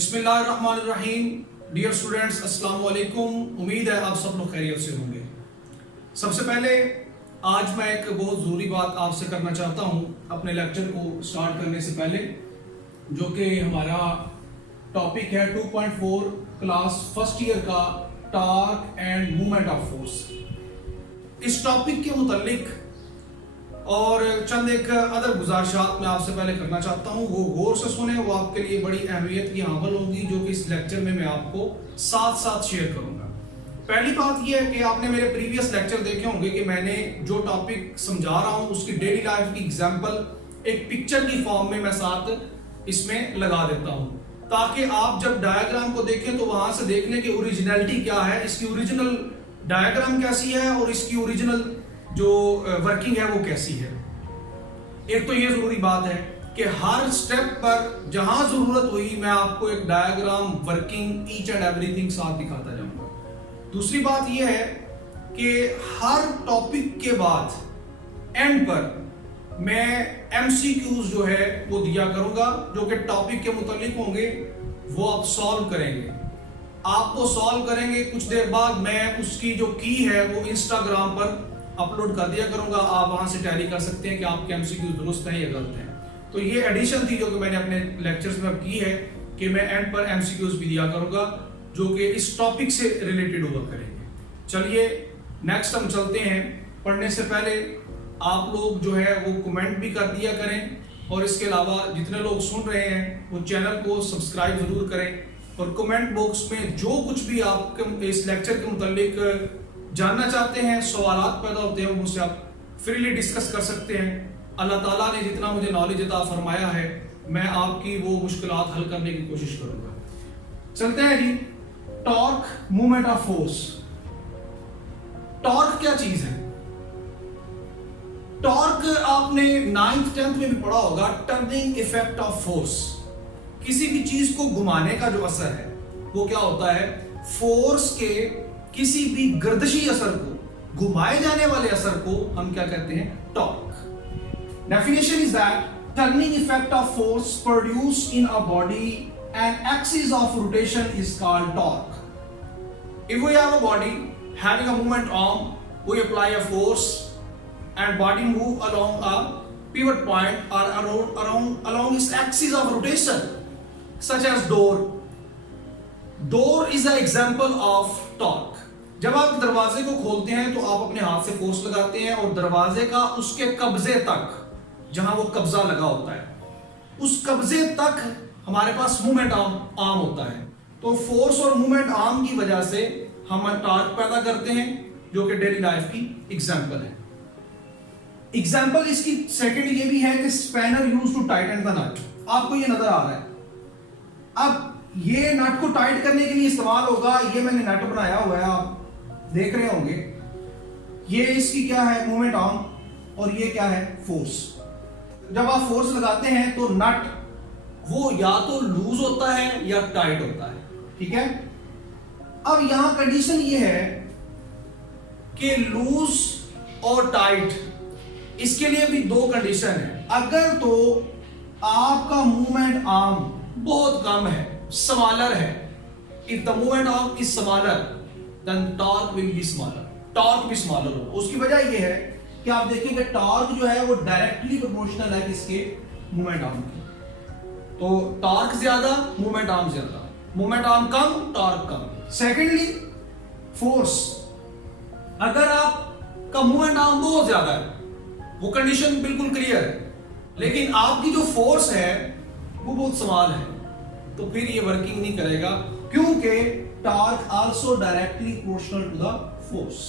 बिस्मिल्लाहिर्रहमानिर्रहीम। Dear students, अस्सलाम वालेकुम। उम्मीद है आप सब लोग खैरियत से होंगे। सबसे पहले आज मैं एक बहुत ज़रूरी बात आपसे करना चाहता हूँ अपने लेक्चर को स्टार्ट करने से पहले, जो कि हमारा टॉपिक है 2.4 क्लास फर्स्ट ईयर का torque and movement of force. इस टॉपिक के मुतालिक और चंद एक अदर गुजारिशात मैं आपसे पहले करना चाहता हूँ, वो गौर से सुने, वो आपके लिए बड़ी अहमियत की हामिल होंगी, जो कि इस लेक्चर में मैं आपको साथ साथ शेयर करूंगा। पहली बात यह है कि आपने मेरे प्रीवियस लेक्चर देखे होंगे कि मैंने जो टॉपिक समझा रहा हूँ उसकी डेली लाइफ की एग्जाम्पल एक पिक्चर की फॉर्म में मैं साथ इसमें लगा देता हूँ, ताकि आप जब डायग्राम को देखें तो वहां से देखने की ओरिजिनलिटी क्या है, इसकी ओरिजिनल डायग्राम कैसी है और इसकी ओरिजिनल जो वर्किंग है वो कैसी है। एक तो ये जरूरी बात है कि हर स्टेप पर जहां जरूरत हुई मैं आपको एक diagram working each and everything साथ दिखाता जाऊंगा। दूसरी बात यह है कि हर टॉपिक के बाद एंड पर मैं एमसीक्यूज जो है वो दिया करूंगा, जो कि टॉपिक के मुतालिक होंगे, वो आप सॉल्व करेंगे। आपको सॉल्व करेंगे, कुछ देर बाद मैं उसकी जो की है वो इंस्टाग्राम पर अपलोड कर दिया करूंगा। आप वहां से टैली कर सकते हैं कि आपके एमसीक्यू दुरुस्त है या गलत है। तो ये एडिशन थी जो कि मैंने अपने लेक्चर्स में की है कि मैं एंड पर एमसीक्यूज भी दिया करूंगा जो कि इस टॉपिक से रिलेटेड हुआ करेंगे। चलिए नेक्स्ट हम चलते हैं। पढ़ने से पहले आप लोग जो है वो कमेंट भी कर दिया करें, और इसके अलावा जितने लोग सुन रहे हैं वो चैनल को सब्सक्राइब जरूर करें, और कमेंट बॉक्स में जो कुछ भी आप इस लेक्चर के मुतालिक जानना चाहते हैं, सवालात पैदा होते हैं, वो मुझसे आप फ्रीली डिस्कस कर सकते हैं। अल्लाह ताला ने जितना मुझे नॉलेज अता फरमाया है, मैं आपकी वो मुश्किलात हल करने की कोशिश करूंगा। चलते हैं जी, torque movement of force. Torque क्या चीज है? टॉर्क आपने 9th 10th में भी पढ़ा होगा, टर्निंग इफेक्ट ऑफ फोर्स। किसी भी चीज को घुमाने का जो असर है वो क्या होता है? फोर्स के किसी भी गर्दिशी असर को, घुमाए जाने वाले असर को हम क्या कहते हैं? Torque. Definition is that turning effect of force produced in a body and axis of rotation is called torque. If we have a body having a movement arm, we apply a force and body move along a pivot point or along its axis of rotation, such as door. Door is an example of torque. जब आप दरवाजे को खोलते हैं तो आप अपने हाथ से फोर्स लगाते हैं, और दरवाजे का उसके कब्जे तक, जहां वो कब्जा लगा होता है, उस कब्जे तक हमारे पास मूवमेंट आर्म होता है। तो फोर्स और मूवमेंट आर्म की वजह से हम टॉर्क पैदा करते हैं, जो कि डेली लाइफ की एग्जांपल है। एग्जांपल इसकी सेकंड ये भी है कि spanner use to tighten the nut. आपको ये नजर आ रहा है, अब ये नट को टाइट करने के लिए इस्तेमाल होगा। ये मैंने नट बनाया हुआ है, आप देख रहे होंगे। ये इसकी क्या है? मूवमेंट आर्म, और ये क्या है? फोर्स। जब आप फोर्स लगाते हैं तो नट वो या तो लूज होता है या टाइट होता है, ठीक है। अब यहां कंडीशन ये है कि लूज और टाइट, इसके लिए भी दो कंडीशन है। अगर तो आपका मूवमेंट आर्म बहुत कम है, स्मॉलर है, if the movement arm is smaller than torque will be smaller, torque भी स्मॉलर होगा। उसकी वजह यह है कि आप देखेंगे टॉर्क जो है वो डायरेक्टली प्रोपोर्शनल है किसके? मूवमेंट आर्म के। तो टॉर्क ज्यादा, मूवमेंट आर्म ज्यादा, मूवमेंट आर्म कम, टॉर्क कम। सेकेंडली फोर्स, अगर आपका मूवमेंट आर्म बहुत ज्यादा है, वो कंडीशन बिल्कुल क्लियर है, लेकिन आपकी जो फोर्स है वो बहुत स्मॉल है, तो फिर ये वर्किंग नहीं करेगा, क्योंकि torque also directly proportional to the force.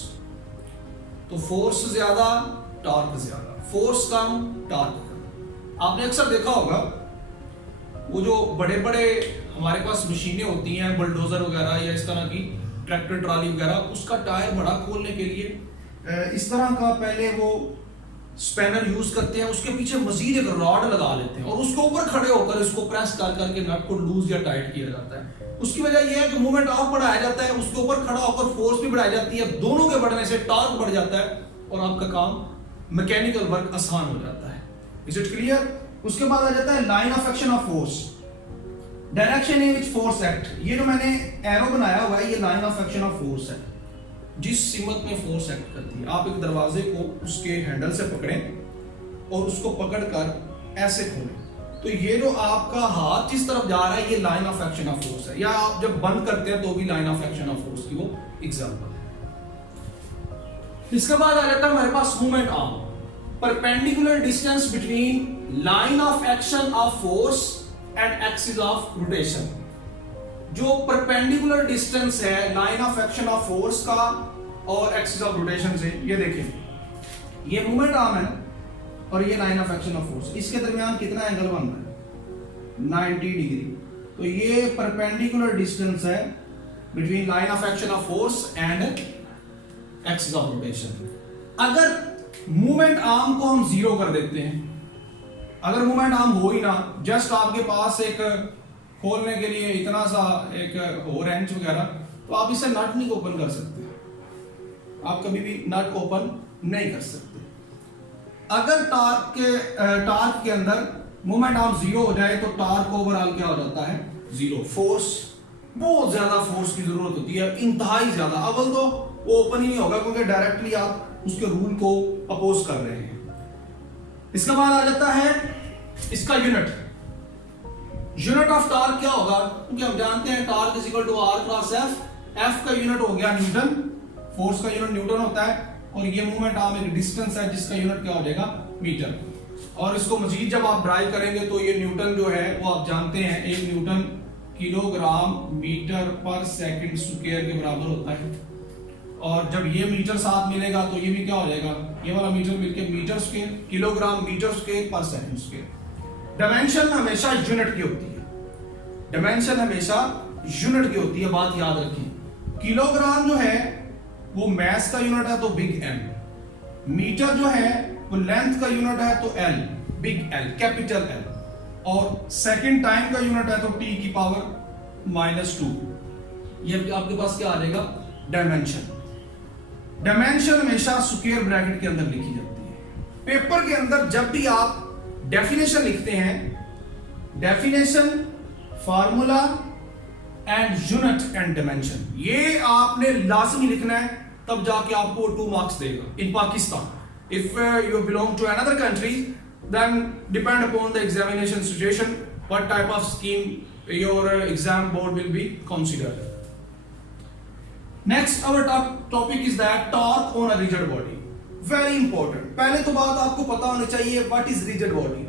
तो फोर्स ज्यादा, टॉर्क ज्यादा, फोर्स कम, टॉर्क कम। आपने अक्सर देखा होगा वो जो बड़े बड़े हमारे पास मशीनें होती हैं, बुलडोजर वगैरह या इस तरह की ट्रैक्टर ट्रॉली वगैरह, उसका टायर बड़ा खोलने के लिए इस तरह का पहले वो स्पैनर यूज करते हैं, उसके पीछे मजीद एक रॉड लगा लेते हैं और उसके ऊपर खड़े होकर इसको प्रेस कर करके नट को लूज या टाइट किया जाता है। उसकी वजह यह है कि मूवमेंट ऑफ बढ़ाया जाता है, उसके ऊपर खड़ा होकर फोर्स भी बढ़ाई जाती है, दोनों के बढ़ने से टॉर्क बढ़ जाता है और आपका काम मैकेनिकल वर्क आसान हो जाता है। Is it clear? उसके बाद आ जाता है line of action of force. Direction in which force act, ये जो मैंने एरो बनाया हुआ है ये line of action of force है, जिस सिमत में फोर्स एक्ट करती है। आप एक दरवाजे को उसके हैंडल से पकड़ें और उसको पकड़कर ऐसे खोलें, तो ये जो आपका हाथ जिस तरफ जा रहा है ये line of action of force है, या आप जब बंद करते हैं तो भी line of action of force की वो एग्जांपल है। इसके बाद आ जाता है हमारे पास movement arm, perpendicular distance between line of action of force and axis of rotation. जो परपेंडिकुलर डिस्टेंस है line of action of force का और एक्सिस ऑफ रोटेशन से, ये देखें ये मूवमेंट आर्म है और ये line of action of force, इसके दरमियान कितना एंगल बन रहा है 90 डिग्री। तो ये परपेंडिकुलर डिस्टेंस है between line of action of force and axis of rotation. अगर मूवमेंट आर्म को हम जीरो कर देते हैं, अगर मूवमेंट आर्म हो ही ना, जस्ट आपके पास एक खोलने के लिए इतना सा एक हो रेंच वगैरह, तो आप इसे नट नहीं ओपन कर सकते, आप कभी भी नट ओपन नहीं कर सकते। अगर टार्क के अंदर मूवमेंट आर्म जीरो हो जाए तो टार्क ओवरऑल क्या हो जाता है, जीरो। फोर्स, बहुत ज्यादा फोर्स की जरूरत होती है, इंतहाई ज्यादा। अव्वल तो वो ओपन ही नहीं होगा क्योंकि डायरेक्टली आप उसके रूल को अपोज कर रहे हैं। इसके बाद आ जाता है इसका यूनिट ऑफ टार्क क्या होगा, क्योंकि हम जानते हैं torque is equal to R cross F. F का यूनिट हो गया न्यूटन, फोर्स का यूनिट न्यूटन होता है, और ये मूवमेंट आर्म एक डिस्टेंस है जिसका यूनिट क्या हो जाएगा, मीटर। और इसको मजीद जब आप ड्राइव करेंगे तो ये न्यूटन जो है वो आप जानते हैं 1 न्यूटन किलोग्राम मीटर पर सेकंड स्क्वायर के बराबर होता है। और जब ये मीटर साथ मिलेगा तो ये भी क्या हो जाएगा, ये वाला मीटर मिलके metre square, kilogram metre square पर सेकंड स्क्वायर। डायमेंशन हमेशा यूनिट की होती है, डायमेंशन हमेशा यूनिट की होती है, बात याद रखिए। किलोग्राम जो है वो मैस का यूनिट है तो बिग एम, मीटर जो है वो लेंथ का यूनिट है तो L, big L, capital L, और सेकंड टाइम का यूनिट है तो टी की पावर -2। ये आपके पास क्या आ जाएगा, डायमेंशन। डायमेंशन हमेशा स्क्वायर ब्रैकेट के अंदर लिखी जाती है। पेपर के अंदर जब भी आप डेफिनेशन लिखते हैं, definition, formula and unit and dimension, ये आपने लाजमी लिखना है, तब जाके आपको 2 मार्क्स देगा in Pakistan. If you belong to another country then depend upon the examination situation what type of scheme your exam board will be considered. Next our topic is that torque on a rigid body, very important. पहले तो बात आपको पता होनी चाहिए what is rigid body.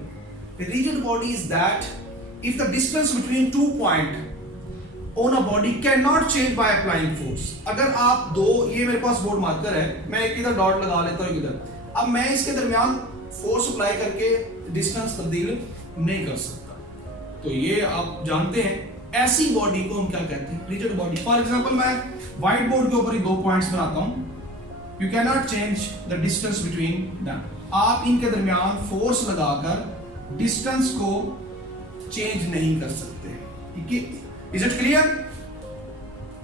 A rigid body is that if the distance between 2 points on a body cannot change by applying force. अगर आप दो, ये मेरे पास बोर्ड मार्कर है, मैं एक इधर डॉट लगा लेता हूं इधर, अब मैं इसके दरमियान फोर्स अप्लाई करके डिस्टेंस तब्दील नहीं कर सकता, तो ये आप जानते हैं ऐसी बॉडी को हम क्या कहते हैं, रिजिड बॉडी। फॉर एग्जांपल मैं व्हाइट बोर्ड के ऊपर ही 2 पॉइंट्स बनाता हूं, you can not change the distance between them. आप इनके दरमियान फोर्स लगाकर डिस्टेंस को चेंज नहीं कर सकते। Is it clear?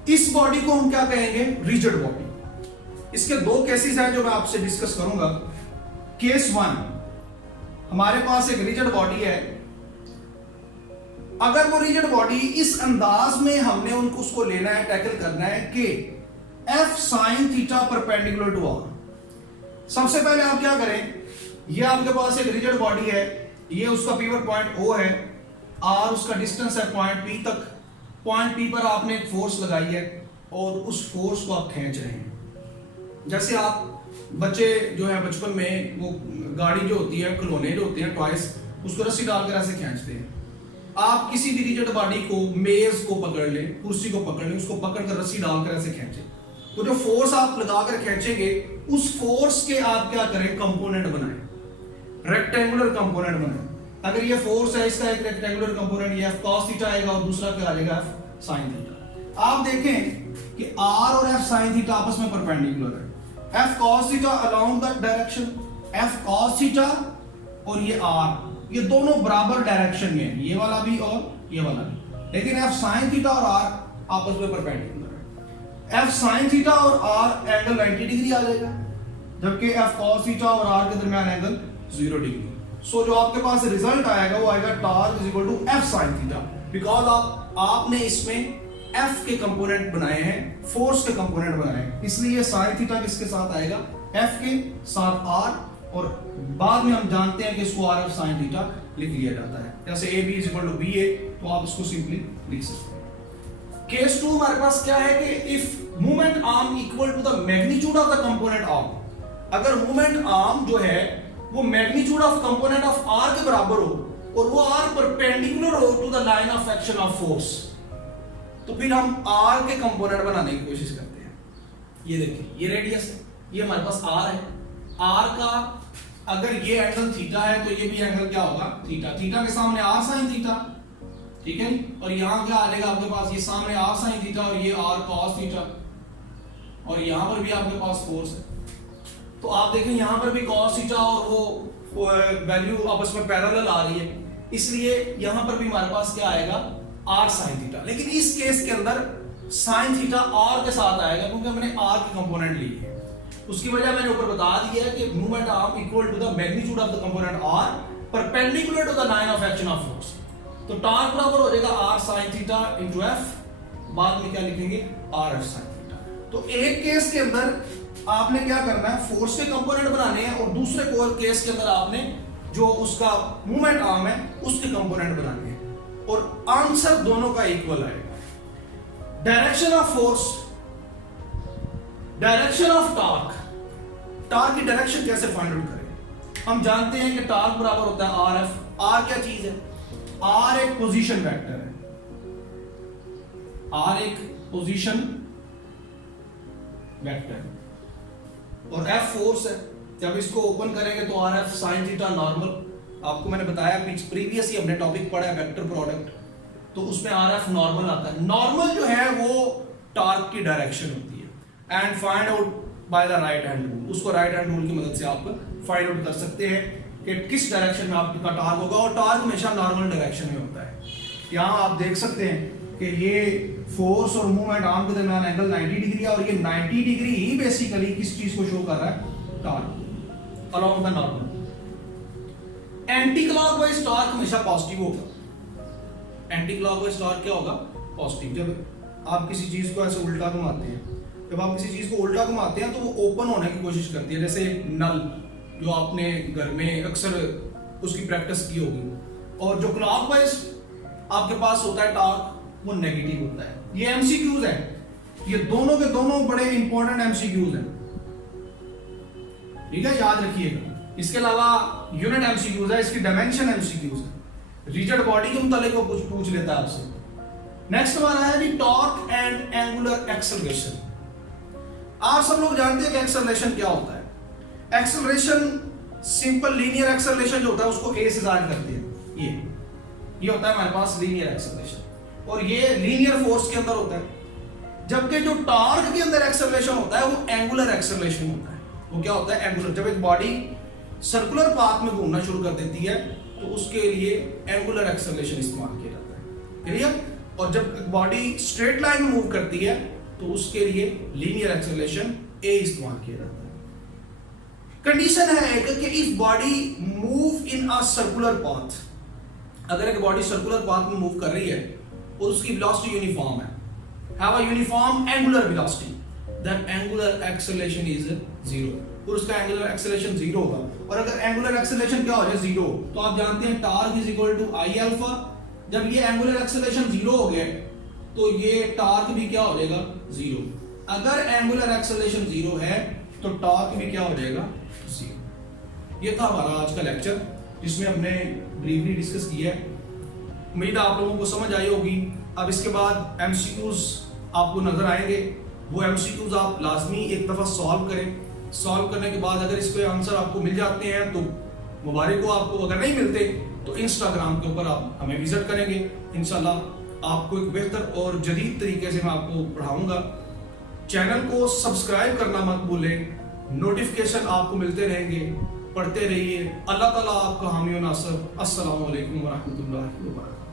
इस बॉडी को हम क्या कहेंगे, रिजिड बॉडी। इसके 2 केसेस हैं जो मैं आपसे डिस्कस करूंगा। केस 1, हमारे पास एक रिजिड बॉडी है, अगर वो रिजिड बॉडी इस अंदाज में हमने उनको उसको लेना है, टैकल करना है कि F sine theta perpendicular to R. सबसे पहले आप क्या करें, ये आपके पास एक रिजिड बॉडी है, ये उसका पीवट पॉइंट O है, आर उसका डिस्टेंस है पॉइंट P तक। पॉइंट P पर आपने एक फोर्स लगाई है और उस फोर्स को आप खींच रहे हैं। जैसे आप बच्चे जो है बचपन में वो गाड़ी जो होती है, खिलौने जो होते हैं, टॉयज, उसको रस्सी डालकर ऐसे खींचते हैं। आप किसी भी रिजिड बॉडी को, मेज को पकड़ ले, कुर्सी को पकड़ ले, उसको पकड़कर रस्सी डालकर ऐसे खींचे, तो जो फोर्स आप लगाकर खींचेंगे उस फोर्स के आप क्या करें, कंपोनेंट बनाएं, रेक्टेंगुलर कंपोनेंट बनाएं। अगर ये फोर्स है, इसका एक रेक्टेंगुलर कंपोनेंट ये F cos थीटा आएगा और दूसरा क्या आ जाएगा, F sin थीटा। आप देखें कि R और F sin थीटा आपस में परपेंडिकुलर है। F cos theta along the direction, F cos theta और ये R, ये दोनों बराबर डायरेक्शन में है, ये वाला भी और ये वाला भी। लेकिन F sin थीटा और R आपस में परपेंडिकुलर है। F sin थीटा और R एंगल 90 डिग्री आ जाएगा, जबकि F cos थीटा और R के दरमियान एंगल 0 डिग्री। सो जो आपके पास रिजल्ट आएगा वो आएगा torque is equal to F sine theta, because आपने इसमें एफ के कंपोनेंट बनाए हैं, फोर्स के कंपोनेंट बनाए हैं, इसलिए साइन थीटा किसके साथ आएगा, एफ के साथ आर, और बाद में हम जानते हैं कि इसको आर एफ साइन थीटा लिख लिया जाता है। जैसे A B is equal to B A, तो आप इसको सिंपली लिख सकते हैं। केस 2 हमारे पास क्या है कि if movement arm equal to the magnitude of the component arm, अगर मूवमेंट आर्म जो है वो magnitude of component of R के बराबर हो और वो आर परपेंडिकुलर हो to the line of action of force, तो फिर हम आर के कंपोनेंट बनाने की कोशिश करते हैं। ये देखिए, ये रेडियस है, ये हमारे पास आर है, आर का अगर ये एंगल थीटा है तो ये भी एंगल क्या होगा, थीटा, थीटा के सामने आर साइन थीटा, ठीक है। और यहां क्या आ जाएगा आपके पास, ये सामने आर साइन थीटा और ये आर कॉस थीटा, और यहां पर भी आपके पास फोर्स है, तो आप देखें यहां पर भी कॉस थीटा और वो वैल्यू आपस में पैरेलल आ रही है, इसलिए यहां पर भी हमारे पास क्या आएगा, आर साइन थीटा। लेकिन इस केस के अंदर साइन थीटा आर के साथ आएगा क्योंकि हमने आर के कंपोनेंट लिए है। उसकी वजह मैंने ऊपर बता दिया है कि movement arm equal to the magnitude of the component R perpendicular to the line of action of force, तो टॉर्क बराबर हो जाएगा R sine theta into F, बाद में क्या लिखेंगे, आर एफ साइन थीटा। तो एक केस के अंदर आपने क्या करना है, फोर्स के कंपोनेंट बनाने हैं, और दूसरे केस के अंदर आपने जो उसका मूवमेंट आर्म है उसके कंपोनेंट बनाने हैं, और आंसर दोनों का इक्वल आएगा। Direction of force, direction of torque, torque की डायरेक्शन कैसे फाइंड आउट करें, हम जानते हैं कि टॉर्क बराबर होता है आर एफ। आर क्या चीज है, आर एक पोजीशन वेक्टर है, आर एक पोजीशन वेक्टर है, और एफ फोर्स है। जब इसको ओपन करेंगे तो R F sine theta normal, आपको मैंने बताया प्रीवियस ही हमने टॉपिक पढ़ा है वेक्टर प्रोडक्ट, तो उसमें आर एफ नॉर्मल आता है। नॉर्मल जो है वो टॉर्क की डायरेक्शन होती है, and find out by the right hand rule, उसको राइट हैंड रूल की मदद से आप फाइंड आउट कर सकते हैं कि किस डायरेक्शन में आपका टॉर्क होगा, और टॉर्क हमेशा नॉर्मल डायरेक्शन में होता है। यहां आप देख सकते हैं कि ये फोर्स और मूवमेंट आर्म के दरमियान एंगल 90 डिग्री है, और ये 90 डिग्री ही बेसिकली किस चीज को शो कर रहा है, torque along the normal. Anti clockwise torque हमेशा पॉजिटिव होगा, एंटी क्लॉकवाइज टॉर्क क्या होगा, पॉजिटिव। जब आप किसी चीज को ऐसे उल्टा घुमाते हैं, जब आप किसी चीज को उल्टा घुमाते हैं तो वो ओपन होने की कोशिश करती है, जैसे नल जो आपने घर में अक्सर उसकी प्रैक्टिस की होगी, और जो क्लॉकवाइज आपके पास होता है टॉर्क वो नेगेटिव होता है। ये एमसीक्यूज है, ये दोनों के दोनों बड़े इंपॉर्टेंट एमसीक्यूज हैं, ठीक है, याद रखिएगा। इसके अलावा यूनिट एमसीक्यूज है, इसकी डायमेंशन एमसीक्यूज है, रिजिड बॉडी के मुतालिक वो पूछ लेता है आपसे। नेक्स्ट हमारा है जी टॉर्क एंड एंगुलर एक्सेलरेशन। आप सब लोग जानते हैं कि एक्सेलरेशन क्या होता है। एक्सेलरेशन सिंपल लीनियर एक्सेलरेशन जो होता है उसको ए से जाहिर करते हैं, ये होता है हमारे पास लीनियर एक्सेलरेशन, और ये लीनियर फोर्स के अंदर होता है। जबकि जो टॉर्क के अंदर एक्सेलरेशन होता है वो एंगुलर एक्सेलरेशन होता है। वो क्या होता है, एंगुलर। जब एक बॉडी सर्कुलर पाथ में घूमना शुरू कर देती है तो उसके लिए एंगुलर एक्सेलरेशन इस्तेमाल किया जाता है, क्लियर। और जब बॉडी स्ट्रेट लाइन में मूव करती है तो उसके लिए लीनियर एक्सेलरेशन ए इस्तेमाल किया जाता है। कंडीशन है एक कि if body move in a circular path, अगर एक बॉडी सर्कुलर पाथ में मूव कर रही है और उसकी वेलोसिटी यूनिफॉर्म है, have a uniform angular velocity, then angular acceleration is 0, और उसका एंगुलर एक्सेलरेशन 0 होगा। और अगर एंगुलर एक्सेलरेशन क्या हो जाए 0, तो आप जानते हैं torque is equal to I alpha. जब ये एंगुलर एक्सेलरेशन 0 हो गया तो ये टॉर्क भी क्या हो जाएगा, 0। अगर एंगुलर एक्सेलरेशन 0 है तो टॉर्क भी क्या हो जाएगा, 0। ये था हमारा आज का लेक्चर जिसमें हमने ब्रीफली डिस्कस किया है। उम्मीद है आप लोगों को समझ आई होगी। अब इसके बाद एमसीक्यूज आपको नजर आएंगे, वो एमसीक्यूज आप लाजमी एक दफा सॉल्व करें। सॉल्व करने के बाद अगर इसके आंसर आपको मिल जाते हैं तो मुबारक हो आपको, अगर नहीं मिलते तो इंस्टाग्राम के ऊपर आप हमें विजिट करेंगे, इंशाल्लाह आपको एक बेहतर और जदीद तरीके से मैं आपको पढ़ाऊंगा। चैनल को सब्सक्राइब करना मत भूलें, नोटिफिकेशन आपको मिलते रहेंगे, पढ़ते रहिए। अल्लाह ताला आपका हामी और नासर। अस्सलामु अलैकुम व रहमतुल्लाहि व बरकातहू।